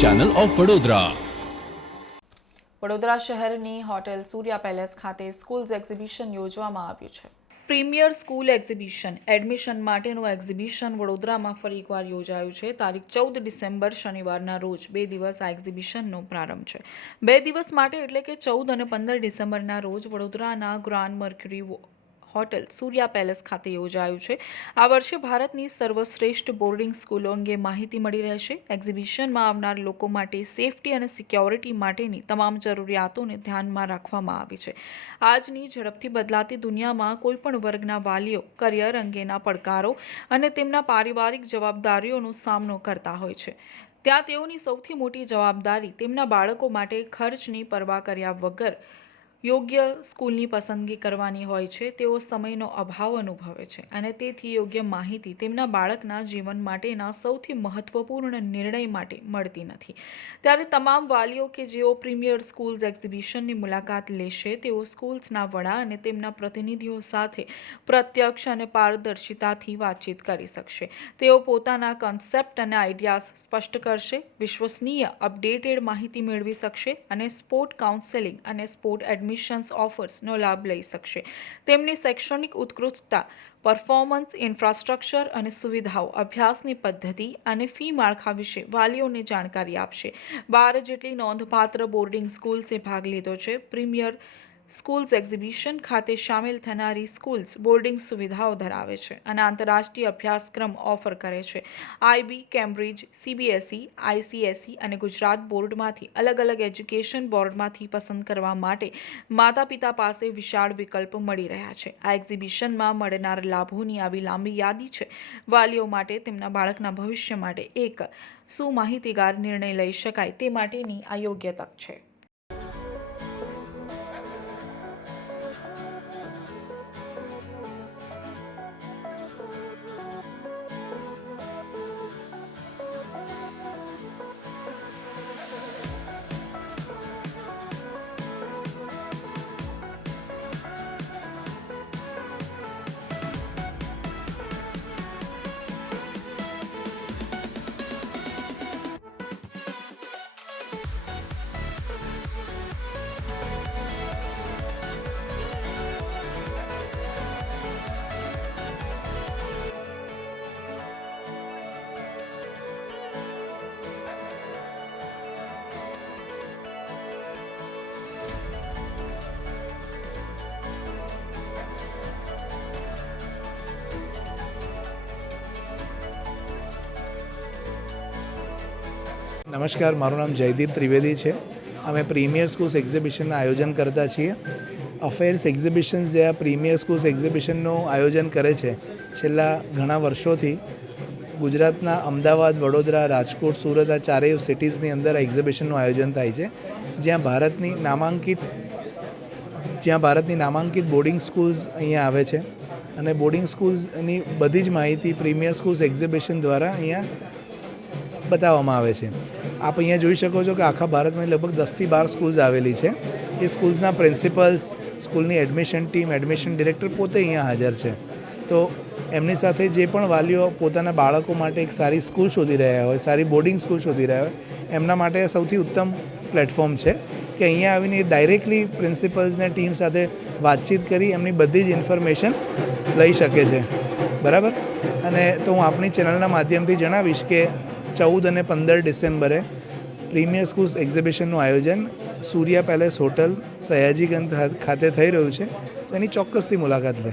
Channel of Vadodara Vadodara શહેરની hotel Surya palace ખાતે schools exhibition યોજવામાં આવ્યું છે. પ્રીમિયર સ્કૂલ એક્ઝિબિશન એડમિશન માટેનું એક્ઝિબિશન વડોદરામાં ફરી એકવાર યોજાયું છે. તારીખ ચૌદ ડિસેમ્બર શનિવારના રોજ બે દિવસ આ એક્ઝિબિશનનો પ્રારંભ છે. બે દિવસ માટે એટલે કે ચૌદ અને પંદર ડિસેમ્બરના રોજ વડોદરાના Grand Mercure hotel Surya Palace ખાતે યોજાયું છે. આ વર્ષે ભારતની સર્વશ્રેષ્ઠ બોર્ડિંગ સ્કૂલો અંગે માહિતી મળી રહેશે. એક્ઝિબિશનમાં આવનાર લોકો માટે સેફટી અને સિક્યોરિટી માટેની તમામ જરૂરિયાતોને ધ્યાનમાં રાખવામાં આવી છે. આજની ઝડપથી બદલાતી દુનિયામાં કોઈપણ વર્ગના વાલીઓ કરિયર અંગેના પડકારો અને તેમના પારિવારિક જવાબદારીઓનો સામનો કરતા હોય છે. ત્યાં તેઓની સૌથી મોટી જવાબદારી તેમના બાળકો માટે ખર્ચની પરવા કર્યા વગર યોગ્ય સ્કૂલની પસંદગી કરવાની હોય છે, તેઓ સમયનો અભાવ અનુભવે છે અને તેથી યોગ્ય માહિતી તેમના બાળકના જીવન માટેના સૌથી મહત્વપૂર્ણ નિર્ણય માટે મળતી નથી. ત્યારે તમામ વાલીઓ કે જેઓ પ્રીમિયર સ્કૂલ્સ એક્ઝિબિશનની મુલાકાત લેશે, તેઓ સ્કૂલ્સના વડા અને તેમના પ્રતિનિધિઓ સાથે પ્રત્યક્ષ અને પારદર્શિતાથી વાતચીત કરી શકશે. તેઓ પોતાના કન્સેપ્ટ અને આઈડિયાઝ સ્પષ્ટ કરશે, વિશ્વસનીય અપડેટેડ માહિતી મેળવી શકશે અને સ્પોર્ટ કાઉન્સેલિંગ અને સ્પોર્ટ એડમિશન્સ ઓફર્સનો લાભ લઈ શકશે. તેમની શૈક્ષણિક ઉત્કૃષ્ટતા પરફોર્મન્સ ઇન્ફ્રાસ્ટ્રક્ચર અને સુવિધાઓ, અભ્યાસની પદ્ધતિ અને ફી માળખા વિશે વાલીઓને જાણકારી આપશે. બાર જેટલી નોંધપાત્ર બોર્ડિંગ સ્કૂલ્સે ભાગ લીધો છે. પ્રીમિયર સ્કૂલ્સ એક્ઝિબિશન ખાતે સામેલ થનારી સ્કૂલ્સ બોર્ડિંગ સુવિધાઓ ધરાવે છે અને આંતરરાષ્ટ્રીય અભ્યાસક્રમ ઓફર કરે છે. આઈબી, કેમ્બ્રિજ, સીબીએસઈ, આઈસીએસઈ અને ગુજરાત બોર્ડમાંથી અલગ અલગ એજ્યુકેશન બોર્ડમાંથી પસંદ કરવા માટે માતા પિતા પાસે વિશાળ વિકલ્પ મળી રહ્યા છે. આ એક્ઝિબિશનમાં મળનાર લાભોની આવી લાંબી યાદી છે. વાલીઓ માટે તેમના બાળકના ભવિષ્ય માટે એક સુમાહિતીગાર નિર્ણય લઈ શકાય તે માટેની આ યોગ્ય તક છે. નમસ્કાર, મારું નામ જયદીપ ત્રિવેદી છે. અમે પ્રીમિયર સ્કૂલ્સ એક્ઝિબિશનનું આયોજન કરતા છીએ. અફેર્સ એક્ઝિબિશન્સ જે આ પ્રીમિયર સ્કૂલ્સ એક્ઝિબિશનનું આયોજન કરે છે, છેલ્લા ઘણા વર્ષોથી ગુજરાતના અમદાવાદ, વડોદરા, રાજકોટ, સુરત આ ચારેય સિટીઝની અંદર આ એક્ઝિબિશનનું આયોજન થાય છે. જ્યાં ભારતની નામાંકિત, જ્યાં ભારતની નામાંકિત બોર્ડિંગ સ્કૂલ્સ અહીંયા આવે છે. અને બોર્ડિંગ સ્કૂલ્સની બધી જ માહિતી પ્રીમિયર સ્કૂલ્સ એક્ઝિબિશન દ્વારા અહીંયા બતાવવામાં આવે છે. આપ અહીંયા જોઈ શકો છો કે આખા ભારતમાં લગભગ દસથી બાર સ્કૂલ્સ આવેલી છે. એ સ્કૂલ્સના પ્રિન્સિપલ્સ સ્કૂલની એડમિશન ટીમ એડમિશન ડિરેક્ટર પોતે અહીંયા હાજર છે. તો એમની સાથે જે પણ વાલીઓ પોતાના બાળકો માટે એક સારી સ્કૂલ શોધી રહ્યા હોય, સારી બોર્ડિંગ સ્કૂલ શોધી રહ્યા હોય, એમના માટે સૌથી ઉત્તમ પ્લેટફોર્મ છે કે અહીંયા આવીને ડાયરેક્ટલી પ્રિન્સિપલ્સને ટીમ સાથે વાતચીત કરી એમની બધી જ ઇન્ફોર્મેશન લઈ શકે છે. બરાબર? અને તો હું આપણી ચેનલના માધ્યમથી જણાવીશ કે ચૌદ અને પંદર ડિસેમ્બરે પ્રીમિયર સ્કૂલ્સ એક્ઝિબિશનનું આયોજન સૂર્યા પેલેસ હોટલ સયાજીગંજ ખાતે થઈ રહ્યું છે. તો એની ચોક્કસથી મુલાકાત લે.